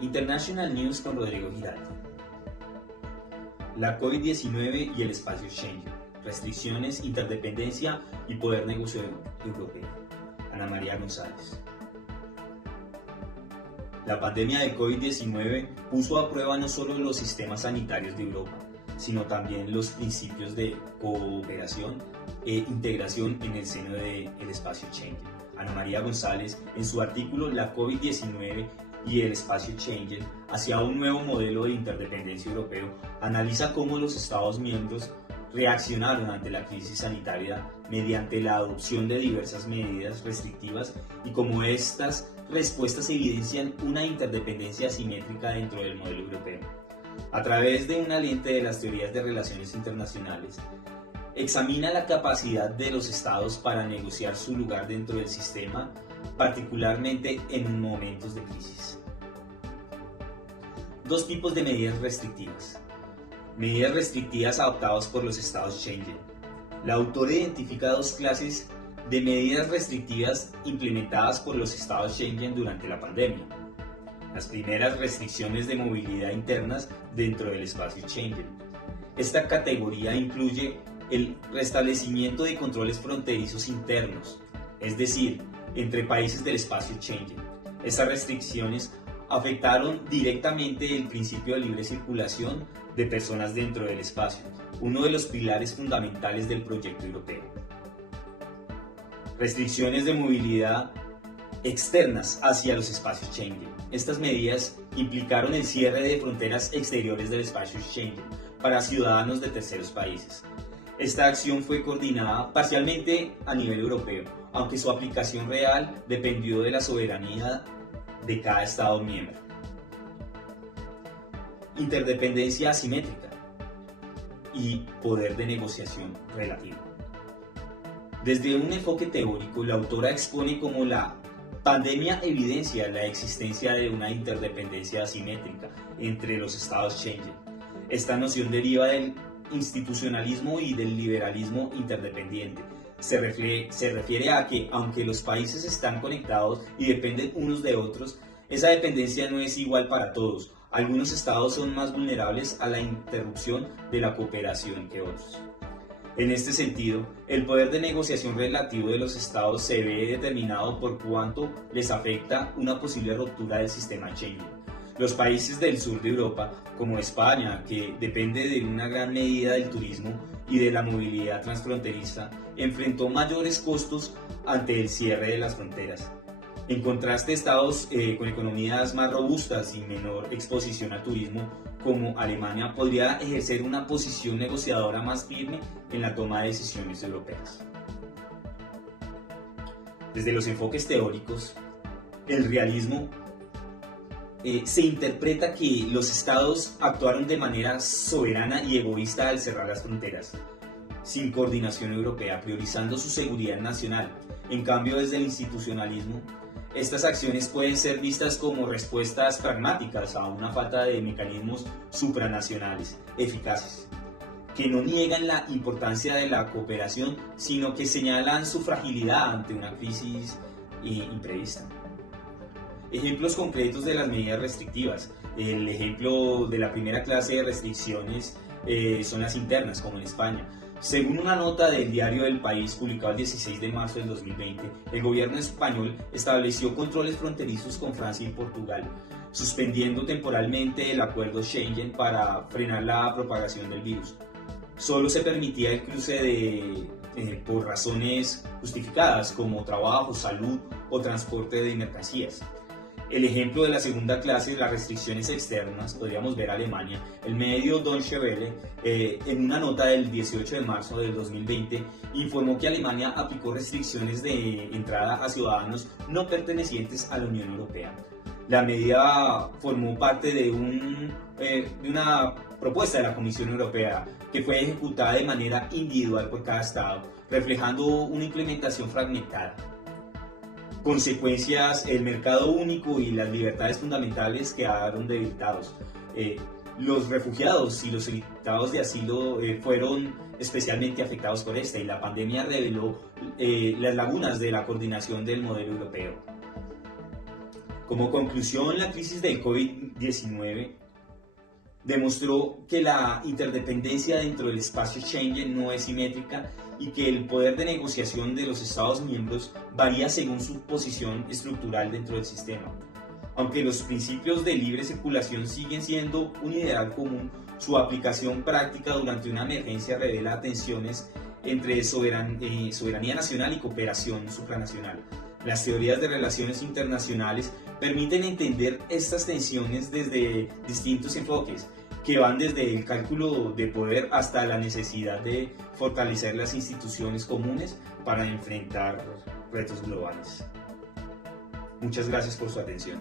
International News con Rodrigo Giraldo. La COVID-19 y el espacio Schengen. Restricciones, interdependencia y poder negocio europeo. Ana María González. La pandemia de COVID-19 puso a prueba no solo los sistemas sanitarios de Europa, sino también los principios de cooperación e integración en el seno del espacio Schengen. Ana María González, en su artículo La COVID-19 y el espacio Schengen hacia un nuevo modelo de interdependencia europeo, analiza cómo los Estados miembros reaccionaron ante la crisis sanitaria mediante la adopción de diversas medidas restrictivas y cómo estas respuestas evidencian una interdependencia asimétrica dentro del modelo europeo. A través de una lente de las teorías de relaciones internacionales, examina la capacidad de los estados para negociar su lugar dentro del sistema, particularmente en momentos de crisis. Dos tipos de medidas restrictivas. Medidas restrictivas adoptadas por los estados Schengen. La autora identifica dos clases de medidas restrictivas implementadas por los estados Schengen durante la pandemia. Las primeras, restricciones de movilidad internas dentro del espacio Schengen. Esta categoría incluye el restablecimiento de controles fronterizos internos, es decir, entre países del espacio Schengen. Estas restricciones afectaron directamente el principio de libre circulación de personas dentro del espacio, uno de los pilares fundamentales del proyecto europeo. Restricciones de movilidad externas hacia los espacios Schengen. Estas medidas implicaron el cierre de fronteras exteriores del espacio Schengen para ciudadanos de terceros países. Esta acción fue coordinada parcialmente a nivel europeo, aunque su aplicación real dependió de la soberanía de cada Estado miembro. Interdependencia asimétrica y poder de negociación relativo. Desde un enfoque teórico, la autora expone cómo la pandemia evidencia la existencia de una interdependencia asimétrica entre los estados Schengen. Esta noción deriva del institucionalismo y del liberalismo interdependiente. Se refiere a que, aunque los países están conectados y dependen unos de otros, esa dependencia no es igual para todos. Algunos estados son más vulnerables a la interrupción de la cooperación que otros. En este sentido, el poder de negociación relativo de los estados se ve determinado por cuánto les afecta una posible ruptura del sistema Schengen. Los países del sur de Europa, como España, que depende de una gran medida del turismo y de la movilidad transfronteriza, enfrentó mayores costos ante el cierre de las fronteras. En contraste, estados con economías más robustas y menor exposición al turismo, como Alemania, podría ejercer una posición negociadora más firme en la toma de decisiones europeas. Desde los enfoques teóricos, el realismo se interpreta que los estados actuaron de manera soberana y egoísta al cerrar las fronteras, sin coordinación europea, priorizando su seguridad nacional. En cambio, desde el institucionalismo, estas acciones pueden ser vistas como respuestas pragmáticas a una falta de mecanismos supranacionales eficaces, que no niegan la importancia de la cooperación, sino que señalan su fragilidad ante una crisis imprevista. Ejemplos concretos de las medidas restrictivas. El ejemplo de la primera clase de restricciones son las internas, como en España. Según una nota del diario El País publicada el 16 de marzo del 2020, el gobierno español estableció controles fronterizos con Francia y Portugal, suspendiendo temporalmente el acuerdo Schengen para frenar la propagación del virus. Solo se permitía el cruce por razones justificadas como trabajo, salud o transporte de mercancías. El ejemplo de la segunda clase de las restricciones externas, podríamos ver Alemania. El medio Deutsche Welle, en una nota del 18 de marzo del 2020, informó que Alemania aplicó restricciones de entrada a ciudadanos no pertenecientes a la Unión Europea. La medida formó parte de una propuesta de la Comisión Europea que fue ejecutada de manera individual por cada Estado, reflejando una implementación fragmentada. Consecuencias: el mercado único y las libertades fundamentales quedaron debilitados. Los refugiados y los solicitados de asilo fueron especialmente afectados por esta, y la pandemia reveló las lagunas de la coordinación del modelo europeo. Como conclusión, la crisis del COVID-19 demostró que la interdependencia dentro del espacio Schengen no es simétrica y que el poder de negociación de los Estados miembros varía según su posición estructural dentro del sistema. Aunque los principios de libre circulación siguen siendo un ideal común, su aplicación práctica durante una emergencia revela tensiones entre soberanía nacional y cooperación supranacional. Las teorías de relaciones internacionales permiten entender estas tensiones desde distintos enfoques, que van desde el cálculo de poder hasta la necesidad de fortalecer las instituciones comunes para enfrentar retos globales. Muchas gracias por su atención.